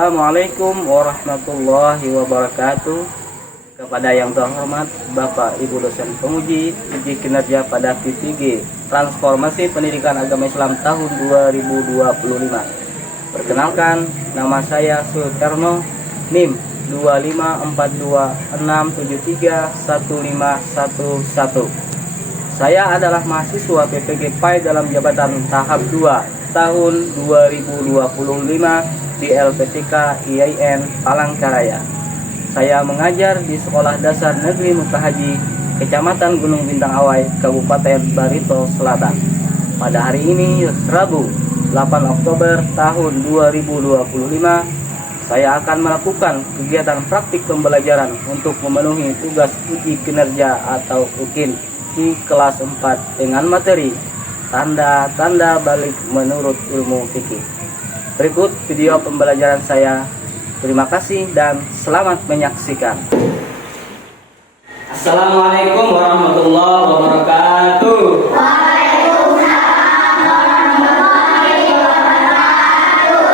Assalamualaikum warahmatullahi wabarakatuh. Kepada yang terhormat Bapak Ibu dosen penguji uji kinerja pada PPG Transformasi Pendidikan Agama Islam tahun 2025. Perkenalkan, nama saya Sulterno, NIM 25426731511. Saya adalah mahasiswa PPG PAI dalam jabatan tahap 2 tahun 2025 di LPTK IAIN Palangkaraya. Saya mengajar di Sekolah Dasar Negeri Mukahaji, Kecamatan Gunung Bintang Awai, Kabupaten Barito Selatan. Pada hari ini, Rabu 8 Oktober tahun 2025, saya akan melakukan kegiatan praktik pembelajaran untuk memenuhi tugas uji kinerja atau UKIN di kelas 4 dengan materi tanda-tanda balik menurut ilmu fikih. Berikut video pembelajaran saya. Terima kasih dan selamat menyaksikan. Assalamualaikum warahmatullahi wabarakatuh. Waalaikumsalam warahmatullahi wabarakatuh.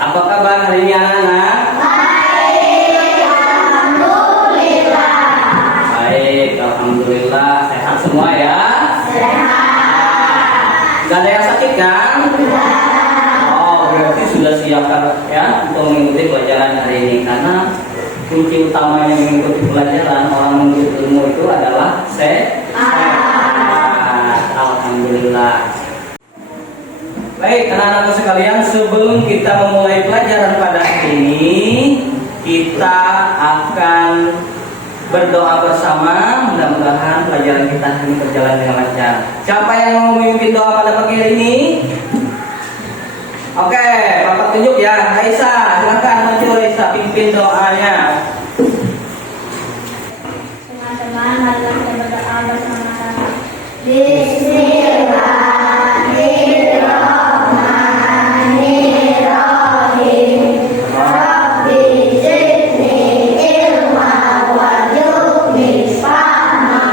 Apa kabar hari ini anak-anak? Baik, alhamdulillah. Baik, alhamdulillah. Sehat semua ya? Sehat. Gak ada yang sakit kan? Berarti sudah siap ya untuk mengikuti pelajaran hari ini, karena kunci utamanya mengikuti pelajaran orang menuntut ilmu itu adalah sehat. Alhamdulillah. Baik anak-anakku sekalian, sebelum kita memulai pelajaran pada hari ini, kita akan berdoa bersama. Mudah-mudahan pelajaran kita hari ini berjalan dengan lancar. Siapa yang mau memimpin doa pada pagi hari ini? Oke, Bapak tunjuk ya. Raisa, silakan maju Raisa, pimpin doanya. Teman-teman, mari kita berdoa bersama-sama. Bismillahirrahmanirrahim. Rabbi zidni ilma warzuqni fahma.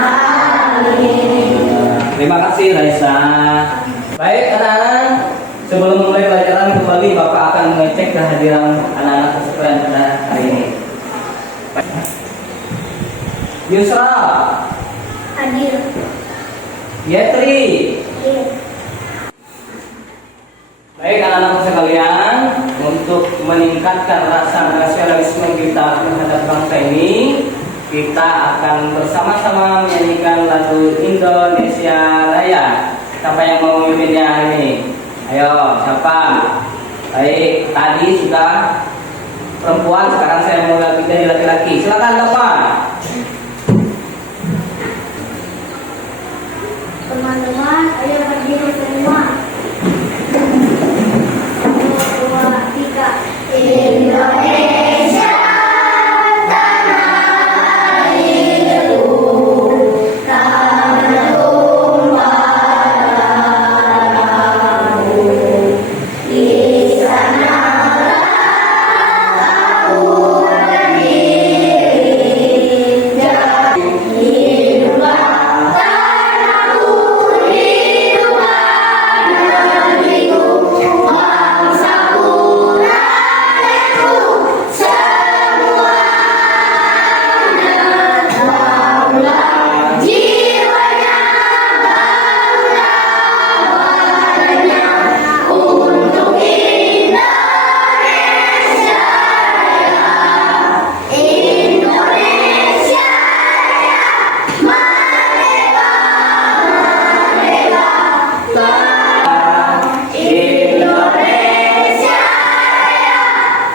Terima kasih Raisa. Baik anak-anak, sebelum mulai pelajaran kembali Bapak akan mengecek kehadiran anak-anak sekalian pada hari ini. Yusra, Hadir. Yetri. Baik anak-anak sekalian, untuk meningkatkan rasa nasionalisme kita terhadap bangsa ini, kita akan bersama-sama menyanyikan lagu Indonesia Raya. Siapa yang mau memimpinnya hari ini? Ayo, siapa? Baik, tadi sudah perempuan, sekarang saya mau jadi laki-laki. Silakan Bapak. Teman-teman, ayo berdiri semua. 1, 2, 3. Indonesia tanah airku, tanah tumpah darahmu. Di sanalah aku berdiri. Hiduplah tanahku, hiduplah negeriku, bangsaku, rakyatku, semuanya bangga jiwanya, bangga badannya untuk Indonesia Raya. Indonesia Raya, merdeka, merdeka, Indonesia Raya,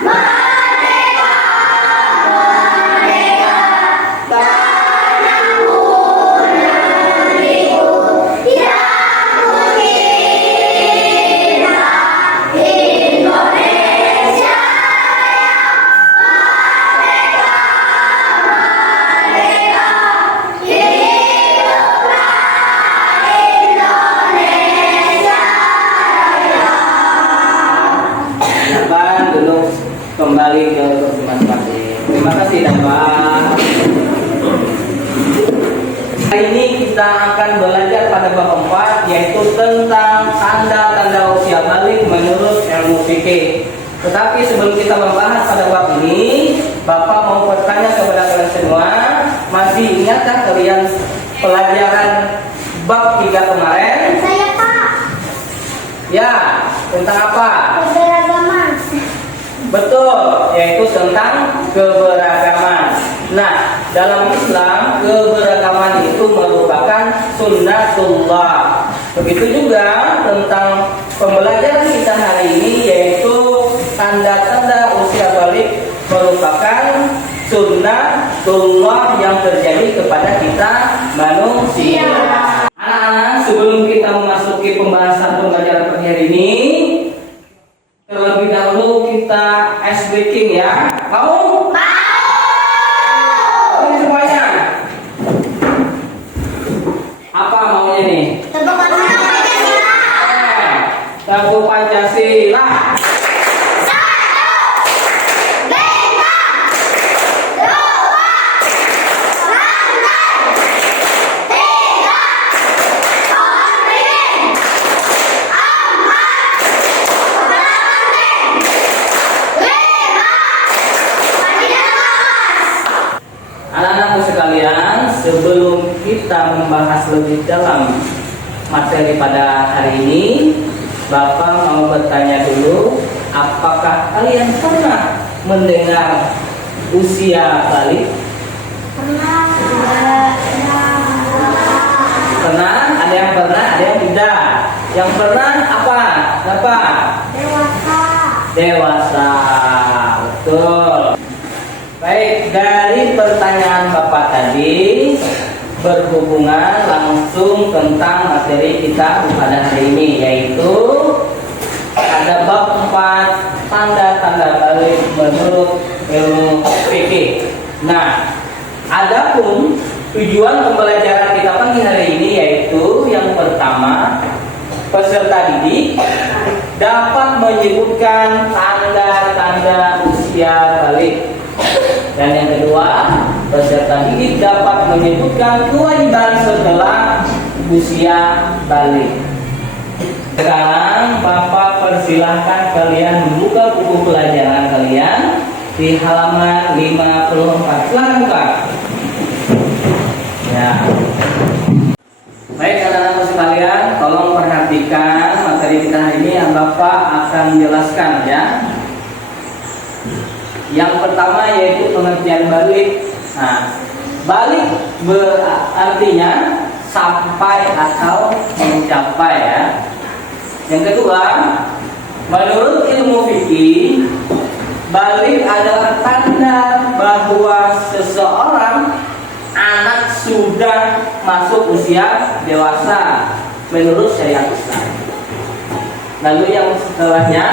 merdeka, merdeka, tanahku, negeriku yang kucinta. Indonesia Raya, merdeka, merdeka, hiduplah Indonesia Raya. Silakan duduk kembali ke kursi masing-masing. Terima kasih Bapak. Hari ini kita akan belajar pada bab 4, yaitu tentang tanda-tanda usia balik menurut ilmu fikih. Tetapi sebelum kita membahas pada bab ini, Bapak mau bertanya kepada kalian semua, masih ingatkah kalian pelajaran bab 3 kemarin? Saya Pak. Ya, tentang apa? Keberagaman. Betul, yaitu tentang keberagaman. Nah, dalam Islam keberagaman itu merupakan sunnatullah. Begitu juga tentang pembelajaran kita hari ini, yaitu tanda-tanda usia balik merupakan sunnatullah yang terjadi kepada kita manusia. Anak-anak, sebelum kita memasuki pembahasan pembelajaran pagi hari ini, terlebih dahulu kita ice breaking ya. Mau? Ini semuanya. Apa maunya nih? Tepuk tangan Pancasila. Tepuk Pancasila. Anak-anakku sekalian, sebelum kita membahas lebih dalam materi pada hari ini, Bapak mau bertanya dulu, apakah kalian pernah mendengar usia balik? Pernah? Ada yang pernah, ada yang tidak. Yang pernah apa? Apa? Dewasa. Dewasa. Betul. Baik, dari pertanyaan Bapak tadi berhubungan langsung tentang materi kita pada hari ini, yaitu ada bab 4 tanda-tanda balik menurut ilmu fikih. Nah, adapun tujuan pembelajaran kita pagi hari ini yaitu yang pertama, peserta didik dapat menyebutkan tanda-tanda usia balik. Dan yang kedua, peserta didik dapat menyebutkan kewajiban setelah usia balik. Sekarang Bapak persilahkan kalian membuka buku pelajaran kalian di halaman 54. Silakan buka. Ya. Baik anak-anakku sekalian, tolong perhatikan materi kita hari ini yang Bapak akan jelaskan ya. Yang pertama yaitu pengertian balik. Nah, balik berartinya sampai atau mencapai ya. Yang kedua, menurut ilmu fikih, balik adalah tanda bahwa seseorang anak sudah masuk usia dewasa menurut syariat Islam. Lalu yang setelahnya,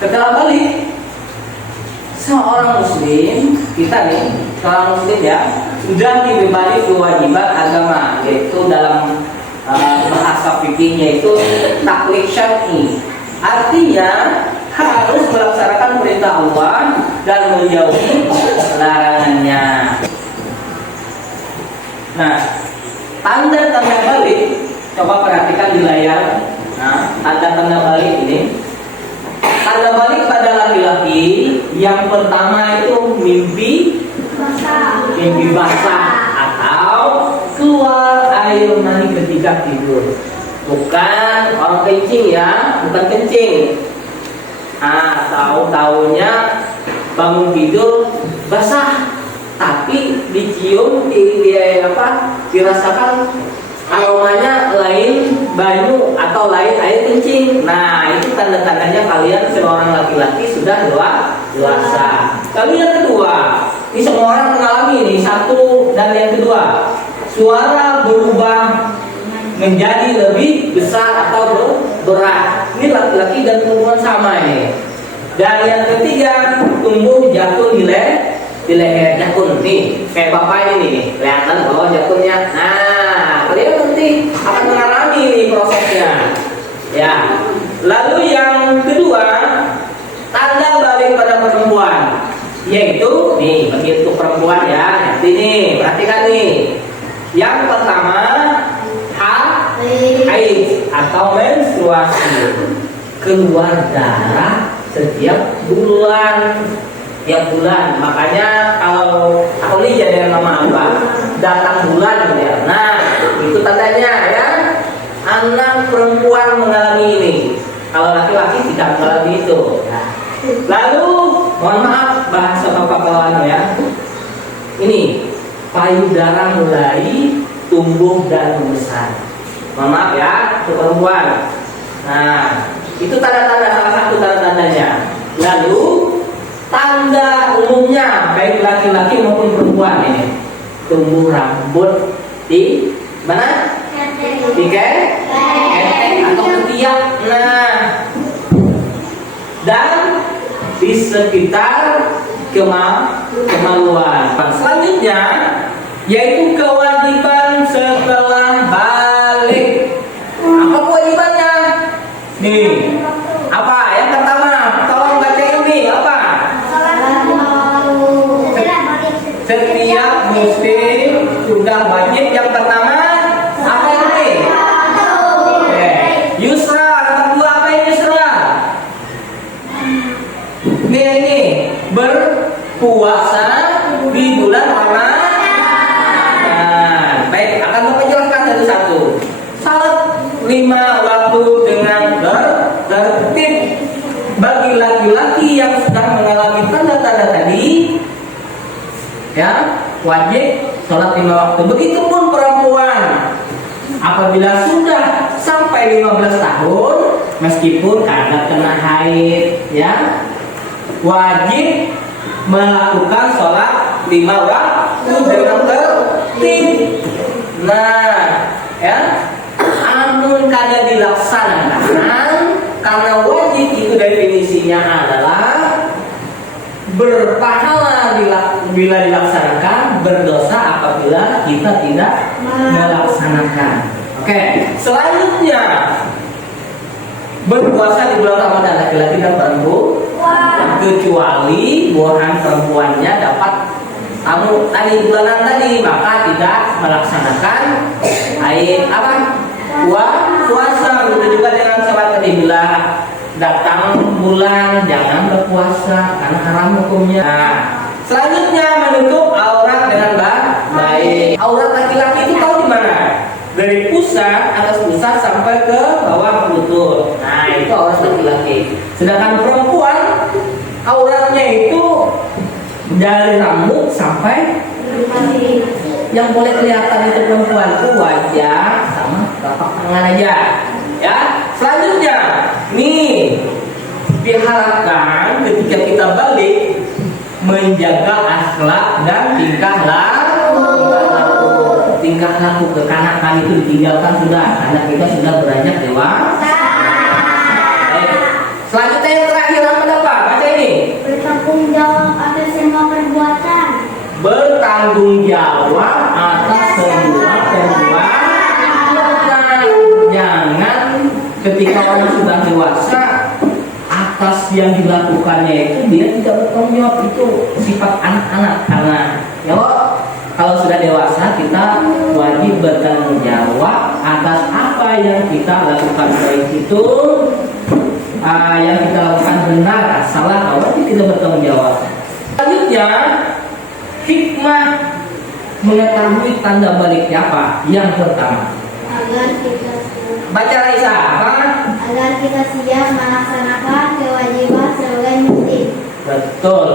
setelah balik, seorang muslim, kita nih, seorang muslim ya, sudah dibebani kewajiban agama, yaitu dalam bahasa fikihnya itu taklif syar'i. Artinya harus melaksanakan perintah Allah dan menjauhi larangannya. Nah, tanda-tanda balik, coba perhatikan di layar. Nah, tanda-tanda balik ini. Tanda balik pada laki-laki yang pertama itu mimpi basah atau keluar air mani ketika tidur. Bukan orang kencing ya, bukan kencing. Ah, tahu-taunya bangun tidur basah, tapi dicium, dirasakan aromanya lain banyu atau lain air kencing. Nah, itu tanda-tandanya kalian seorang laki-laki sudah dewasa. Lalu yang kedua, ini semua orang mengalami ini, satu dan yang kedua, suara berubah menjadi lebih besar atau berat. Ini laki-laki dan perempuan sama ini. Dan yang ketiga, tumbuh jakun di leher jakun nih, kayak bapak ini nih, kelihatan bahwa jakunnya. Nah, kalian nanti akan mengalami nih prosesnya. Ya. Lalu yang kedua, tanda balik pada perempuan, yaitu nih bagi untuk perempuan ya. Nanti nih, perhatikan nih. Yang pertama, haid atau menstruasi, keluar darah setiap bulan. Tiap bulan. Makanya kalau aku ini jadi nama apa? Datang bulan ya. Nah, itu tandanya ya. Anak perempuan mengalami ini. Kalau laki-laki tidak mengalami itu. Nah, lalu, mohon maaf bahasa bapak-bapak ya. Ini payudara mulai tumbuh dan membesar. Mohon maaf ya, untuk perempuan. Nah, itu tanda-tanda, salah satu tanda-tandanya. Lalu tanda umumnya baik laki-laki maupun perempuan ini tumbuh rambut di mana? Di kepala atau ketiak. Nah, dan di sekitar kemaluan. Selanjutnya yaitu kewajiban setelah balik. Apa kewajibannya? Nih, apa? Yang pertama, tolong baca ini apa? Setiap muslim sudah wajib. Yang pertama apa ini? Yusra. Yang kedua apa ini Yusra? Ini berpuasa di bulan Ramadan. Baik, akan Bapak jelaskan satu-satu. Salat 5 waktu dengan tertib. Bagi laki-laki yang sedang mengalami tanda-tanda tadi, ya, wajib sholat 5 waktu. Begitupun perempuan, apabila sudah sampai 15 tahun, meskipun kagak kena haid, ya, wajib melakukan sholat 5 waktu dengan tertib. Nah, ya, amun kagak dilaksanakan, karena wajib itu definisinya adalah berpahala bila dilaksanakan, berdosa apabila kita tidak melaksanakan. Oke, selanjutnya berpuasa di bulan Ramadan laki-laki dan perempuan, kecuali buahan perempuannya dapat tamu tadi bulanan tadi, maka tidak melaksanakan apa? Puasa. Begitu juga dengan sahabat tadi, bila datang bulan jangan berpuasa karena haram hukumnya. Nah, selanjutnya menutup aurat dengan baik. Aurat laki-laki itu tahu di mana? Dari pusat, atas pusat sampai ke bawah lutut. Nah, itu aurat laki-laki. Sedangkan perempuan auratnya itu dari rambut sampai yang boleh kelihatan itu perempuan itu wajah sama telapak tangan aja. Ya, selanjutnya nih diharapkan ketika kita balik menjaga akhlak dan tingkah laku kekanakan itu ditinggalkan sudah, karena kita sudah beranjak dewasa. Selanjutnya yang terakhir apa dapat? Baca ini. Bertanggung jawab atas semua perbuatan. Bertanggung jawab atas semua perbuatan. Jangan ketika orang sudah dewasa atas yang dilakukannya itu dia tidak bertanggung jawab, itu sifat anak-anak. Karena ya kalau sudah dewasa kita wajib bertanggung jawab atas apa yang kita lakukan, baik itu yang kita lakukan benar, salah, wajib kita bertanggung jawab. Selanjutnya hikmah mengetahui tanda baliknya apa? Yang pertama, Agar kita baca Raisa apa? agar kita siap melaksanakan kewajiban sebagai muslim. Betul.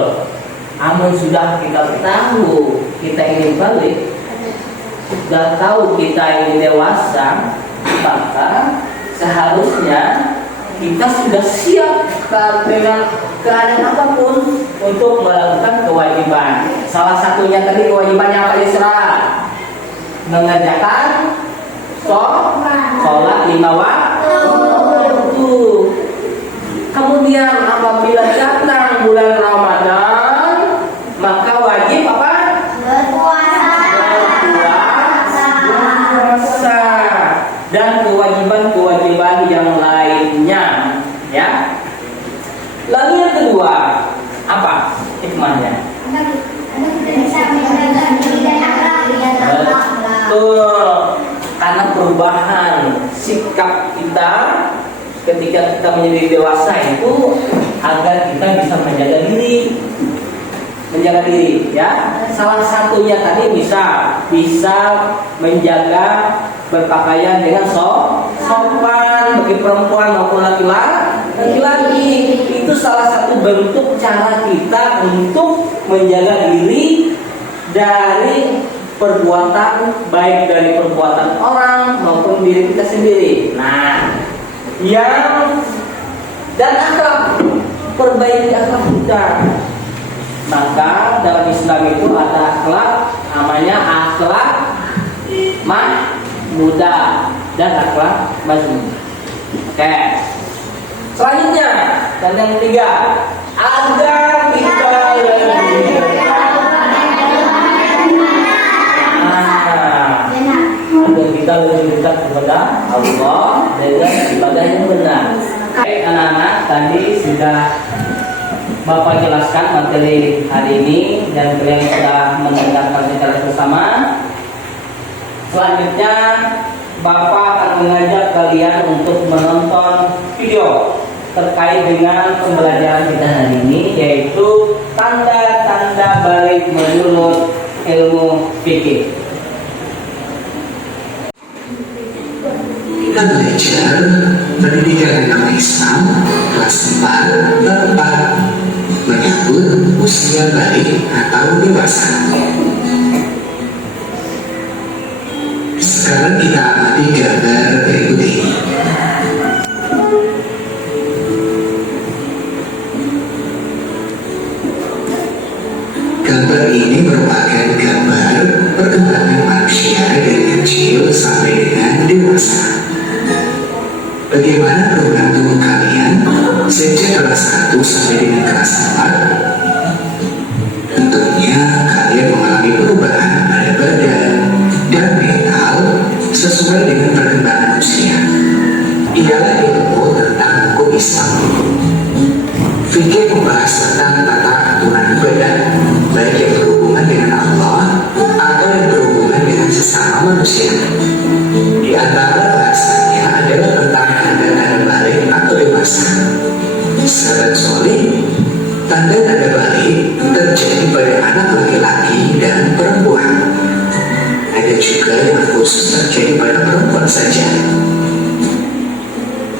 Amun sudah kita tahu kita ingin balik, sudah tahu kita ingin dewasa, maka seharusnya kita sudah siap dengan keadaan apapun untuk melakukan kewajiban. Salah satunya tadi kewajibannya apa Isra? Mengerjakan sholat 5 waktu. Kemudian apabila datang bulan Ramadan, maka wajib apa? Berpuasa dan kewajiban-kewajiban yang lainnya, ya. Lalu yang kedua, apa hikmahnya? Betul, karena perubahan sikap kita ketika kita menjadi dewasa itu agar kita bisa menjaga diri ya. Salah satunya tadi bisa menjaga berpakaian dengan sopan bagi perempuan maupun laki-laki. Itu salah satu bentuk cara kita untuk menjaga diri dari perbuatan, baik dari perbuatan orang maupun diri kita sendiri. Nah, dan akhlak, perbaiki akhlak kita. Maka dalam Islam itu ada akhlak, namanya akhlak mahmudah dan akhlak mazmum. Oke. Selanjutnya, dan yang ketiga, agar kita lebih dekat kepada Allah dengan ibadah yang benar. Baik anak-anak, tadi sudah Bapak jelaskan materi hari ini dan kalian sudah mendengarkan secara bersama. Selanjutnya Bapak akan mengajak kalian untuk menonton video terkait dengan pembelajaran kita hari ini, yaitu tanda-tanda balik menurut ilmu fikih. Kita belajar pendidikan agama Islam kelas 4 bab 4 menyebut usia balik atau dewasa. Sekarang kita amati gambar berikut ini. Gambar ini merupakan gambar perkembangan manusia dari kecil sampai dengan dewasa. Bagaimana program tubuh kalian sejak kelas 1 sampai dengan kelas 4? Tentunya kalian mengalami perubahan pada badan dan mental sesuai dengan perkembangan usia. Ialah ilmu tentang hukum Islam. Fikih membahas tentang tata aturan ibadah, baik yang berhubungan dengan Allah atau yang berhubungan dengan sesama manusia. Di antara bahasanya adalah tentang tanda-tanda balik atau dewasa. Sahabat soleh, tanda-tanda balik terjadi pada anak laki-laki dan perempuan. Ada juga yang khusus terjadi pada perempuan saja.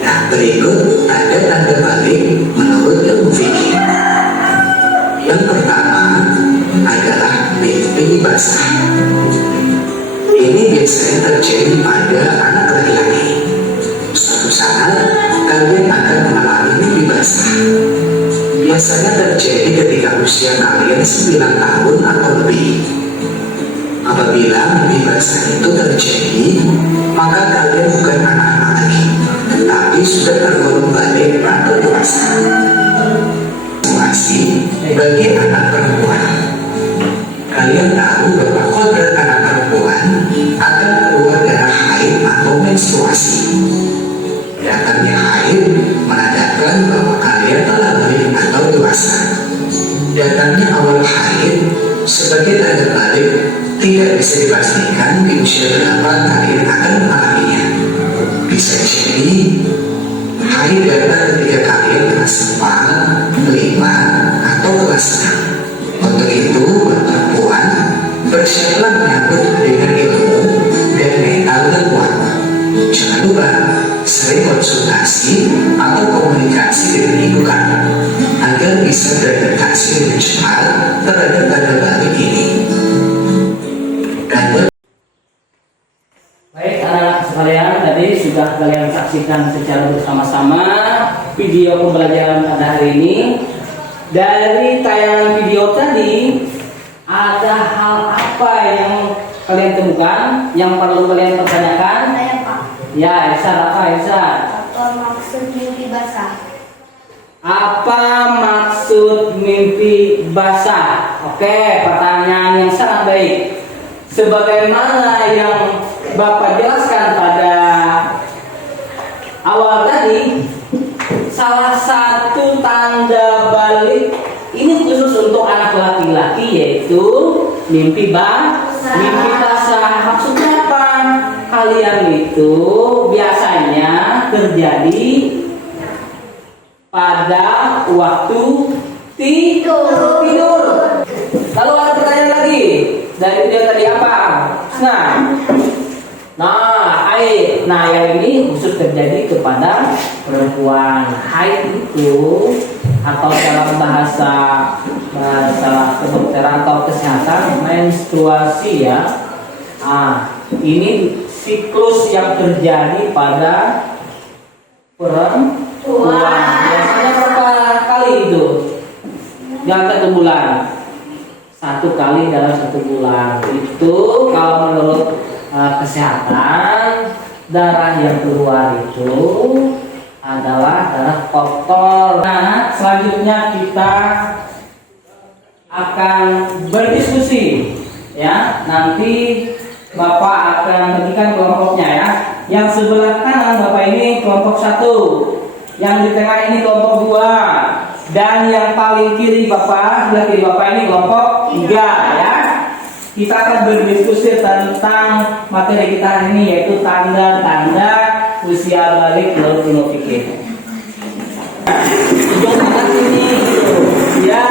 Nah, berikut tanda-tanda balik menurut ilmu fikih. Yang pertama adalah mimpi basah. Ini biasanya terjadi pada anak laki-laki. Suatu saat kalian akan mengalami mimpi basah. Biasanya terjadi ketika usia kalian 9 tahun atau lebih. Apabila mimpi basah itu terjadi, maka kalian bukan anak-anak lagi, tetapi sudah tergolong balik atau dewasa. Situasi bagi anak perempuan. Kalian tahu bahwa kodrat anak perempuan akan keluar darah haid atau menstruasi. Datangnya haid menandakan bahwa kalian telah balik atau dewasa. Datangnya awal haid sebagai tanda balik tidak bisa dipastikan di usia berapa kalian akan mengalaminya. Bisa jadi haid datang ketika kalian kelas 4, 5, atau kelas 6. Untuk itu, buat perempuan, bersiaplah menyambut dengan ilmu dan mental yang kuat. Jangan lupa sering konsultasi atau komunikasi dengan ibu kamu agar bisa beradaptasi dengan cepat terhadap tanda balik ini. Baik anak-anak sekalian, tadi sudah kalian saksikan secara bersama-sama video pembelajaran pada hari ini. Dari tayangan video tadi, ada hal apa yang kalian temukan yang perlu kalian pertanyakan? Saya Pak. Ya, Irsyad, apa Irsyad? Apa maksud mimpi basah? Apa maksud mimpi basah? Oke, pertanyaan yang sangat baik. Sebagaimana yang Bapak jelaskan pada awal tadi, salah satu tanda balik ini khusus untuk anak laki-laki, yaitu mimpi basah. Maksudnya apa? Kalian itu biasanya terjadi pada waktu tidur. Lalu ada pertanyaan lagi dari dia tadi apa? Nah, yang ini khusus terjadi kepada perempuan. Haid itu atau dalam bahasa kedokteran atau kesehatan menstruasi ya. Ini siklus yang terjadi pada perempuan. Biasanya berapa kali itu? Dalam 1 bulan. 1 kali dalam 1 bulan. Itu kalau menurut kesehatan, darah yang keluar itu adalah darah kotor. Nah, selanjutnya kita akan berdiskusi ya. Nanti Bapak akan berikan kelompoknya ya. Yang sebelah kanan Bapak ini kelompok 1, yang di tengah ini kelompok 2, dan yang paling kiri Bapak, sebelah kiri Bapak ini kelompok 3 ya. Kita akan berdiskusi tentang materi kita hari ini, yaitu tanda-tanda usia balik menurut ilmu fikih. Hijau tangan ini ya.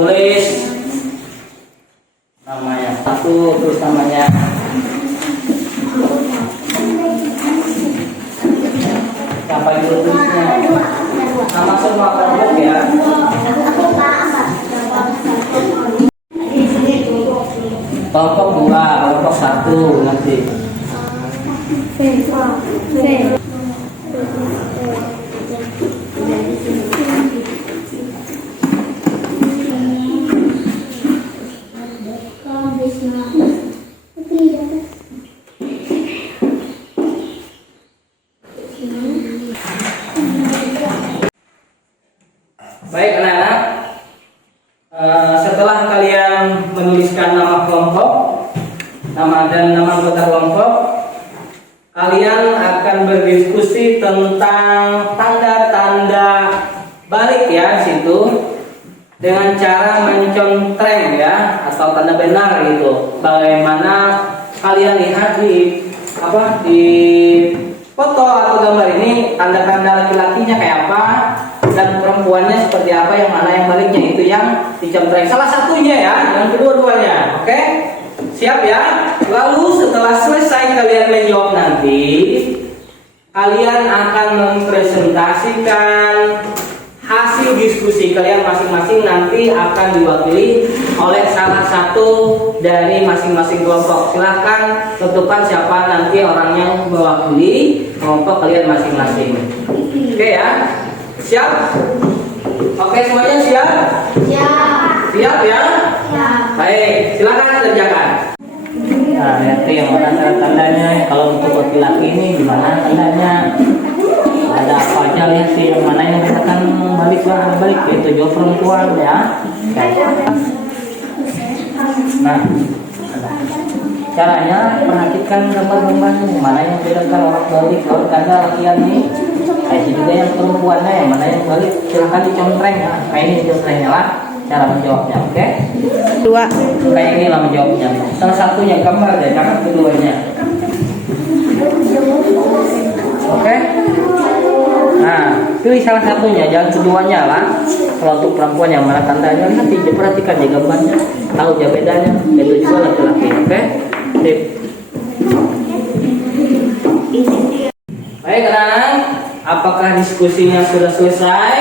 Tulis namanya 1, tulis namanya. Sampai dulu tulisnya. Nama semua kelompok ya. Kelompok 2, kelompok 1 nanti. Baik anak-anak, setelah kalian menuliskan nama kelompok, nama dan nama anggota kelompok, kalian akan berdiskusi tentang tanda-tanda balik ya situ, dengan cara mencontreng ya, atau tanda benar gitu. Bagaimana kalian lihat di foto atau gambar ini, tanda-tanda laki-lakinya kayak apa dan perempuannya seperti apa, yang mana yang baliknya itu yang dicontreng. Salah satunya ya, yang kedua-duanya. Oke? Siap ya? Lalu setelah selesai kalian menjawab nanti, kalian akan mempresentasikan hasil diskusi kalian masing-masing, nanti akan diwakili oleh salah satu dari masing-masing kelompok. Silahkan tentukan siapa nanti orang yang mewakili kelompok kalian masing-masing. Oke ya? Siap? Oke, semuanya siap? Siap ya? Baik, silakan kerjakan. Nah, nanti yang mana tanda-tandanya. Kalau untuk laki-laki ini gimana tandanya? Ada apa aja, lihat sih yang mana yang akan balik itu jawab perempuan ya. Nah, caranya perhatikan gambar-gambarnya, mana yang membedakan orang balik, kalau tanda lakian nih. Kayak juga yang perempuannya, yang mana yang balik, silahkan dicontreng ya. Kayak ini contrengnya lah cara menjawabnya, oke? 2. Kayak ini lah menjawabnya. Salah satunya gambar ya, jangan keduanya. Oke? Nah, pilih salah satunya, jangan keduanya lah. Kalau untuk perempuan yang mana tandanya, nanti perhatikan ya gambarnya, tahu ya bedanya. Itu juga laki-laki, oke? Sip. Baik anak-anak, apakah diskusinya sudah selesai?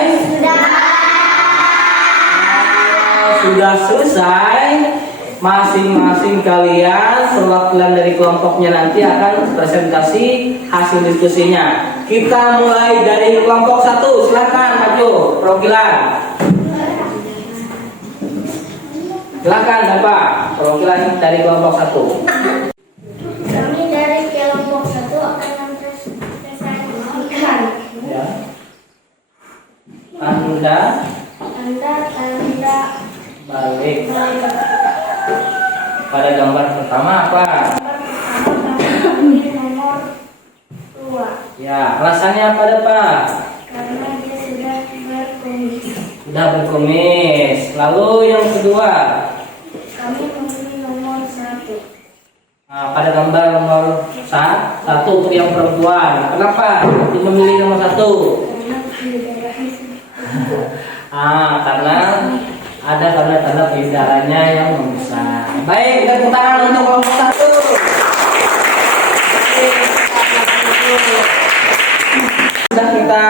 Sudah selesai. Masing-masing kalian perwakilan dari kelompoknya nanti akan presentasi hasil diskusinya. Kita mulai dari kelompok 1. Silakan maju perwakilan. Silakan Bapak, perwakilan dari kelompok 1. Kami dari kelompok 1 akan mempresentasikan Ya. Tanda balik. Pada gambar pertama apa? nomor Ya, alasannya apa ada Pak? Karena dia sudah berkumis. Sudah berkumis. Lalu yang kedua, Kami memilih nomor 1. nah, pada gambar nomor 1 untuk yang perempuan. Kenapa untuk memilih nomor 1? Karena payudaranya Karena ada tanda-tanda payudaranya yang membesar. Baik, kita tepuk tangan untuk kelompok 1. Sudah kita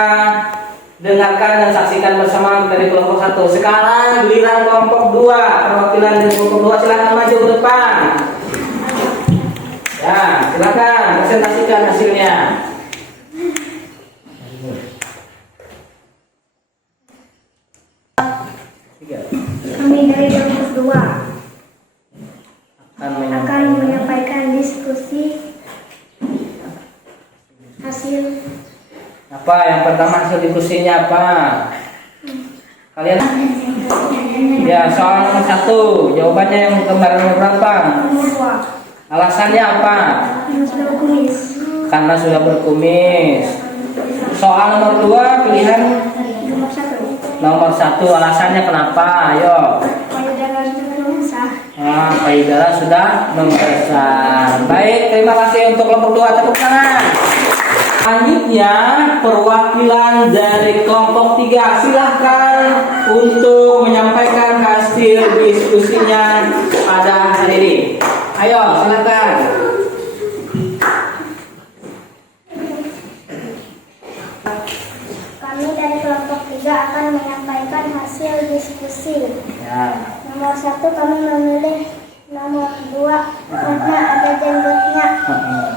dengarkan dan saksikan bersama dari kelompok 1. Sekarang giliran kelompok 2. Perwakilan dari kelompok 2 silakan maju ke depan. Ya, silakan presentasikan hasilnya. Kami dari kelompok 2 akan menyampaikan menyampaikan diskusi hasil. apa yang pertama hasil diskusinya apa? Kalian ya soal nomor 1 jawabannya yang gambar nomor berapa? Nomor 2. Alasannya apa? Karena sudah berkumis. Karena sudah berkumis. Soal nomor 2 pilihan Nomor 1. nomor 1 alasannya kenapa? Ayo. Payudara sudah membesar. Payudara sudah membesar. Baik, terima kasih untuk kelompok 2, tepuk tangan. Selanjutnya perwakilan dari kelompok 3 silahkan untuk menyampaikan hasil diskusinya pada hari ini. Ayo silakan. Kami dari kelompok 3 akan menyampaikan hasil diskusi. Ya. Nomor 1 kami memilih nomor 2 karena ada jenggotnya.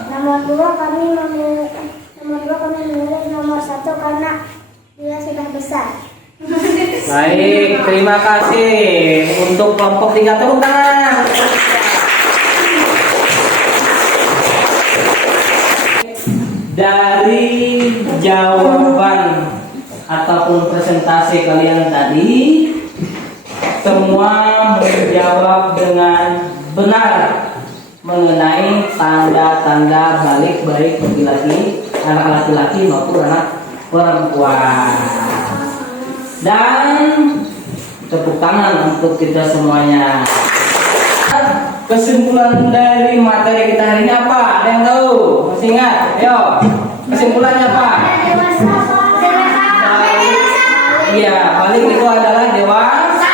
Nomor 2 kami memilih nomor 1 karena dia sudah besar. Baik, terima kasih untuk kelompok 3, tepuk tangan. Dari jawaban ataupun presentasi kalian tadi, semua menjawab dengan benar mengenai tanda-tanda balik baik laki-laki, anak laki-laki maupun anak perempuan. Dan tepuk tangan untuk kita semuanya. Kesimpulan dari materi kita hari ini apa? Ada yang tahu? Masih ingat? Ayo. Kesimpulannya apa? Iya, balik itu adalah dewasa.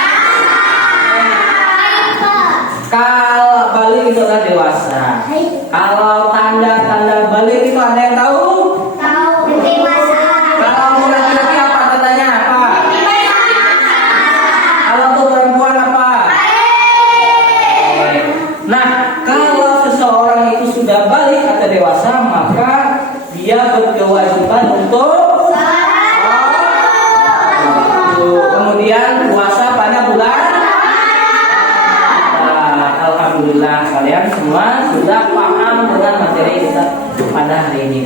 Kalau balik itu adalah dewasa. Kalau tanda-tanda balik itu ada yang tahu? Kalau untuk laki-laki apa tandanya apa? Kalau untuk perempuan apa? Nah, kalau seseorang itu sudah balik atau dewasa, maka dia berkewajiban untuk kemudian puasa pada bulan. Alhamdulillah kalian semua sudah paham dengan materi kita pada hari ini.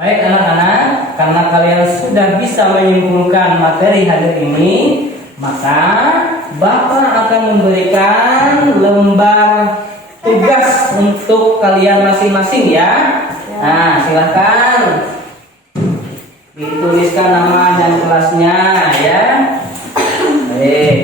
Baik anak-anak, karena kalian sudah bisa menyimpulkan materi hari ini, maka Bapak akan memberikan lembar tugas untuk kalian masing-masing ya. Nah, silakan dituliskan nama dan kelasnya ya. Baik.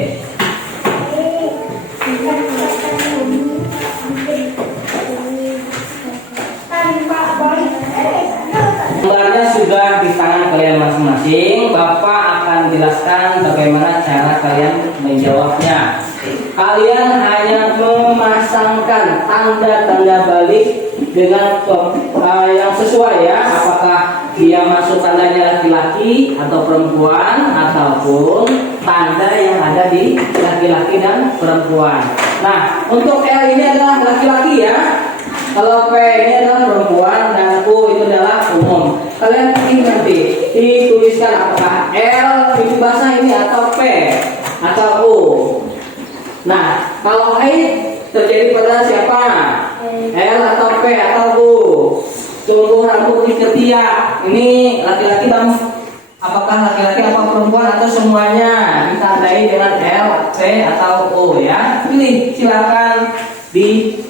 Lembarnya sudah di tangan kalian masing-masing. Bapak akan jelaskan bagaimana cara kalian menjawabnya. Kalian hanya memasangkan tanda-tanda balik dengan yang sesuai ya. Apakah dia masuk tandanya laki-laki atau perempuan, ataupun tanda yang ada di laki-laki dan perempuan. Nah, untuk L ini adalah laki-laki ya. Kalau P ini adalah perempuan dan U itu adalah umum. Kalian pilih nanti dituliskan apakah L itu bahasa ini atau P atau U. Nah, kalau haid terjadi pada siapa? L atau P atau U. Tumbuh rambut di ketiak. Ini laki-laki dan apakah laki-laki atau perempuan atau semuanya ditandai dengan L, P atau U ya. Pilih, silakan dicocokkan.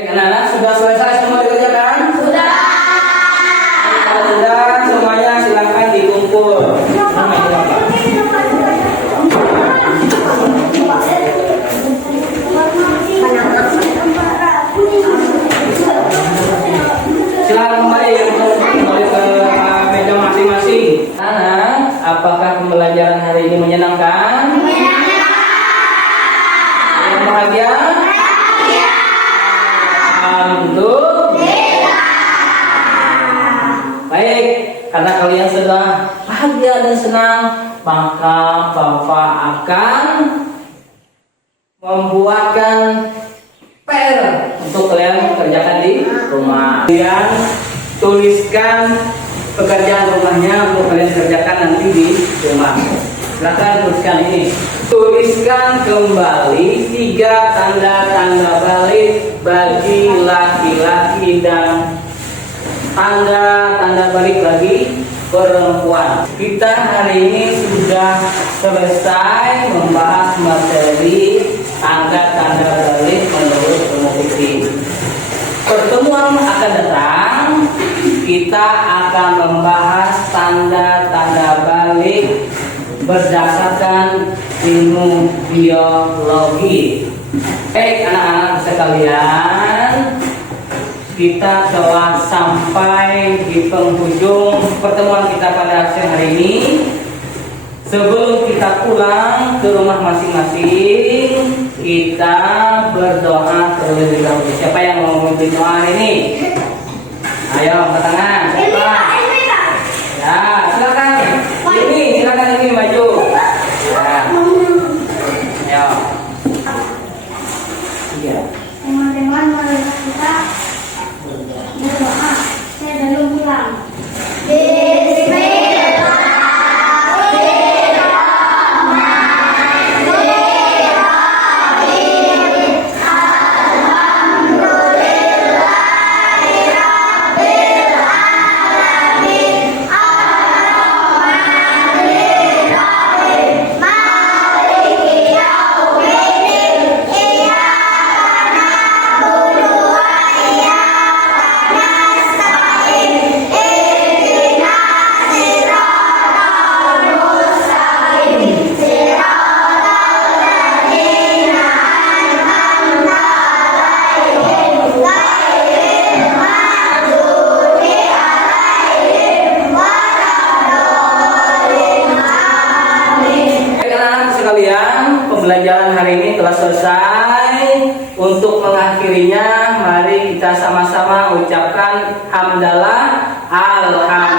Baik anak-anak, sudah selesai semua dikerjakan? Sudah. Kalau sudah, semuanya silakan dikumpul. Silakan kembali untuk kembali ke meja masing-masing. Anak, apakah pembelajaran hari ini menyenangkan? Yang bahagia? Baik, karena kalian sudah bahagia dan senang, maka Bapak akan membuatkan PR untuk kalian kerjakan di rumah. Kalian tuliskan pekerjaan rumahnya untuk kalian kerjakan nanti di rumah. Silakan tuliskan ini. Tuliskan kembali 3 tanda-tanda balik bagi laki-laki dan tanda-tanda balik bagi perempuan. Kita hari ini sudah selesai membahas materi tanda-tanda balik menurut ilmu fikih. Pertemuan akan datang kita akan membahas tanda-tanda balik berdasarkan ilmu biologi. Baik anak-anak sekalian, kita telah sampai di penghujung pertemuan kita pada siang hari ini. Sebelum kita pulang ke rumah masing-masing, kita berdoa terlebih dahulu. Siapa yang mau memimpin doa hari ini? Ayo, angkat tangan. Siapa? Ya, silakan. Silakan ini maju. Ya. Ayo. Iya. Teman-teman, mari kita berdoa. Saya belum pulang. Pembelajaran hari ini telah selesai. Untuk mengakhirinya, mari kita sama-sama ucapkan hamdalah alhamdulillah.